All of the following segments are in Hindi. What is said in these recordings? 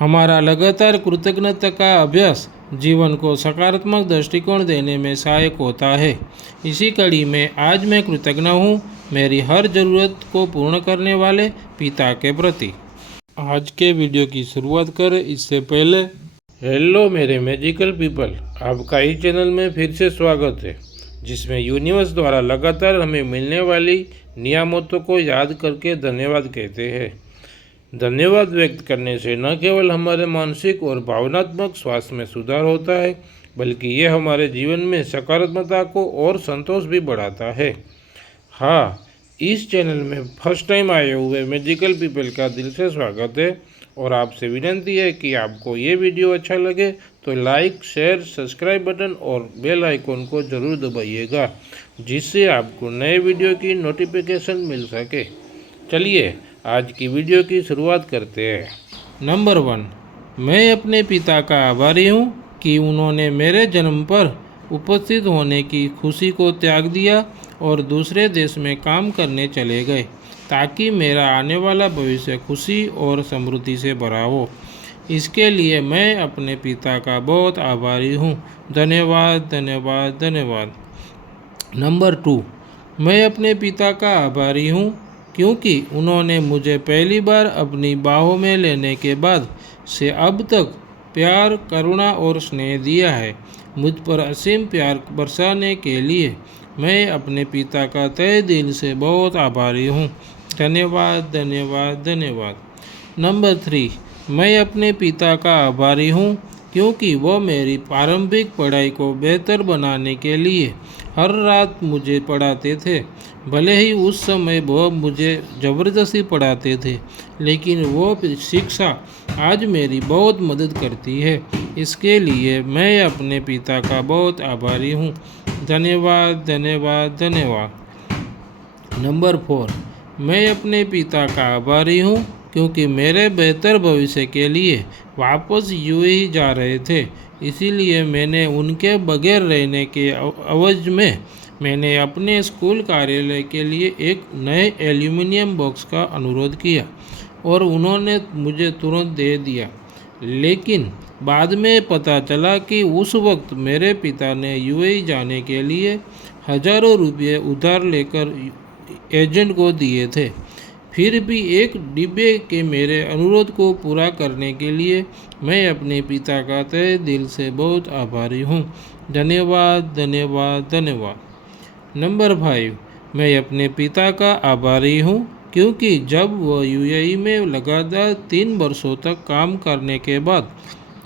हमारा लगातार कृतज्ञता का अभ्यास जीवन को सकारात्मक दृष्टिकोण देने में सहायक होता है। इसी कड़ी में आज मैं कृतज्ञ हूँ मेरी हर ज़रूरत को पूर्ण करने वाले पिता के प्रति। आज के वीडियो की शुरुआत करें इससे पहले हेलो मेरे मैजिकल पीपल, आपका इस चैनल में फिर से स्वागत है, जिसमें यूनिवर्स द्वारा लगातार हमें मिलने वाली नियामतों को याद करके धन्यवाद कहते हैं। धन्यवाद व्यक्त करने से न केवल हमारे मानसिक और भावनात्मक स्वास्थ्य में सुधार होता है, बल्कि ये हमारे जीवन में सकारात्मकता को और संतोष भी बढ़ाता है। हाँ, इस चैनल में फर्स्ट टाइम आए हुए मैजिकल पीपल का दिल से स्वागत है और आपसे विनती है कि आपको ये वीडियो अच्छा लगे तो लाइक, शेयर, सब्सक्राइब बटन और बेल आइकॉन को ज़रूर दबाइएगा, जिससे आपको नए वीडियो की नोटिफिकेशन मिल सके। चलिए आज की वीडियो की शुरुआत करते हैं। नंबर 1, मैं अपने पिता का आभारी हूँ कि उन्होंने मेरे जन्म पर उपस्थित होने की खुशी को त्याग दिया और दूसरे देश में काम करने चले गए, ताकि मेरा आने वाला भविष्य खुशी और समृद्धि से भरा हो। इसके लिए मैं अपने पिता का बहुत आभारी हूँ। धन्यवाद, धन्यवाद, धन्यवाद। नंबर 2, मैं अपने पिता का आभारी हूँ क्योंकि उन्होंने मुझे पहली बार अपनी बाहों में लेने के बाद से अब तक प्यार, करुणा और स्नेह दिया है। मुझ पर असीम प्यार बरसाने के लिए मैं अपने पिता का तहे दिल से बहुत आभारी हूँ। धन्यवाद, धन्यवाद, धन्यवाद। नंबर 3, मैं अपने पिता का आभारी हूँ क्योंकि वो मेरी प्रारंभिक पढ़ाई को बेहतर बनाने के लिए हर रात मुझे पढ़ाते थे। भले ही उस समय वो मुझे ज़बरदस्ती पढ़ाते थे, लेकिन वो शिक्षा आज मेरी बहुत मदद करती है। इसके लिए मैं अपने पिता का बहुत आभारी हूँ। धन्यवाद, धन्यवाद, धन्यवाद। नंबर 4, मैं अपने पिता का आभारी हूँ क्योंकि मेरे बेहतर भविष्य के लिए वापस यूएई जा रहे थे। इसीलिए मैंने उनके बगैर रहने के एवज में मैंने अपने स्कूल कार्यालय के लिए एक नए एल्यूमिनियम बॉक्स का अनुरोध किया और उन्होंने मुझे तुरंत दे दिया। लेकिन बाद में पता चला कि उस वक्त मेरे पिता ने यूएई जाने के लिए हज़ारों रुपये उधार लेकर एजेंट को दिए थे। फिर भी एक डिब्बे के मेरे अनुरोध को पूरा करने के लिए मैं अपने पिता का तहे दिल से बहुत आभारी हूँ। धन्यवाद, धन्यवाद, धन्यवाद। नंबर 5, मैं अपने पिता का आभारी हूँ क्योंकि जब वह यूएई में लगातार 3 वर्षों तक काम करने के बाद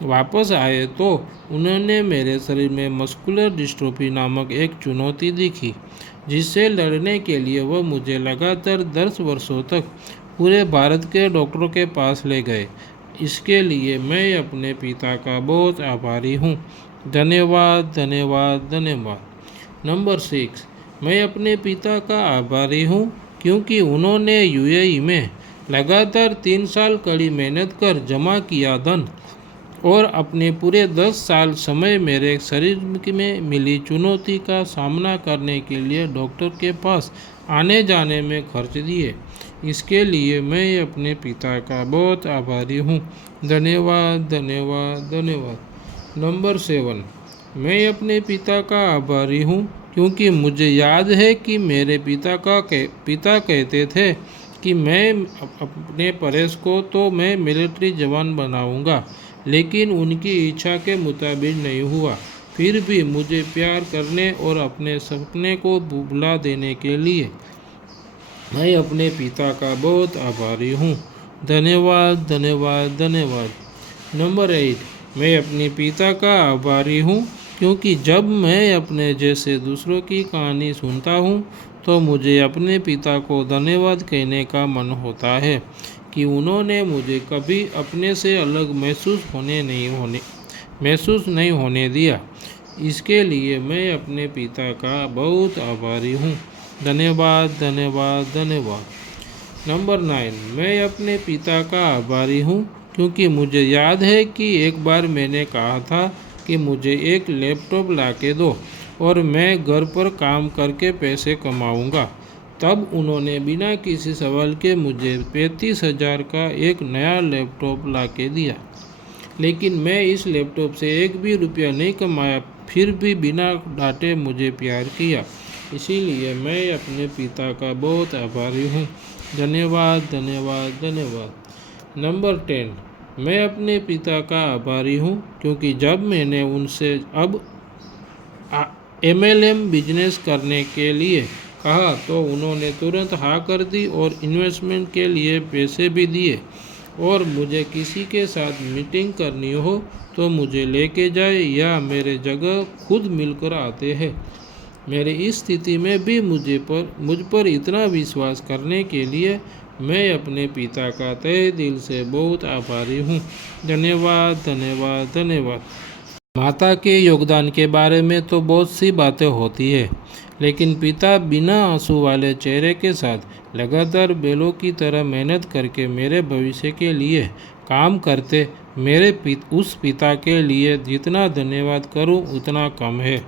वापस आए तो उन्होंने मेरे शरीर में मस्कुलर डिस्ट्रोफी नामक एक चुनौती दिखी, जिससे लड़ने के लिए वह मुझे लगातार 10 वर्षों तक पूरे भारत के डॉक्टरों के पास ले गए। इसके लिए मैं अपने पिता का बहुत आभारी हूँ। धन्यवाद, धन्यवाद, धन्यवाद। नंबर 6, मैं अपने पिता का आभारी हूँ क्योंकि उन्होंने यूएई में लगातार 3 साल कड़ी मेहनत कर जमा किया धन और अपने पूरे 10 साल समय मेरे शरीर में मिली चुनौती का सामना करने के लिए डॉक्टर के पास आने जाने में खर्च दिए। इसके लिए मैं अपने पिता का बहुत आभारी हूँ। धन्यवाद, धन्यवाद, धन्यवाद। नंबर 7, मैं अपने पिता का आभारी हूँ क्योंकि मुझे याद है कि मेरे पिता कहते थे कि मैं अपने परेश को तो मैं मिलिट्री जवान बनाऊंगा, लेकिन उनकी इच्छा के मुताबिक नहीं हुआ। फिर भी मुझे प्यार करने और अपने सपने को भुला देने के लिए मैं अपने पिता का बहुत आभारी हूँ। धन्यवाद, धन्यवाद, धन्यवाद। नंबर 8, मैं अपने पिता का आभारी हूँ क्योंकि जब मैं अपने जैसे दूसरों की कहानी सुनता हूँ तो मुझे अपने पिता को धन्यवाद कहने का मन होता है कि उन्होंने मुझे कभी अपने से अलग महसूस नहीं होने दिया। इसके लिए मैं अपने पिता का बहुत आभारी हूँ। धन्यवाद, धन्यवाद, धन्यवाद। नंबर 9, मैं अपने पिता का आभारी हूँ क्योंकि मुझे याद है कि एक बार मैंने कहा था कि मुझे एक लैपटॉप ला के दो और मैं घर पर काम करके पैसे कमाऊँगा। तब उन्होंने बिना किसी सवाल के मुझे 35,000 का एक नया लैपटॉप ला के दिया। लेकिन मैं इस लैपटॉप से एक भी रुपया नहीं कमाया, फिर भी बिना डांटे मुझे प्यार किया। इसीलिए मैं अपने पिता का बहुत आभारी हूँ। धन्यवाद, धन्यवाद, धन्यवाद। नंबर 10, मैं अपने पिता का आभारी हूँ क्योंकि जब मैंने उनसे अब MLM बिजनेस करने के लिए कहा तो उन्होंने तुरंत हाँ कर दी और इन्वेस्टमेंट के लिए पैसे भी दिए। और मुझे किसी के साथ मीटिंग करनी हो तो मुझे लेके जाए या मेरे जगह खुद मिलकर आते हैं। मेरी इस स्थिति में भी मुझ पर इतना विश्वास करने के लिए मैं अपने पिता का तहे दिल से बहुत आभारी हूँ। धन्यवाद, धन्यवाद, धन्यवाद। माता के योगदान के बारे में तो बहुत सी बातें होती है, लेकिन पिता बिना आंसू वाले चेहरे के साथ लगातार बैलों की तरह मेहनत करके मेरे भविष्य के लिए काम करते। उस पिता के लिए जितना धन्यवाद करूं उतना कम है।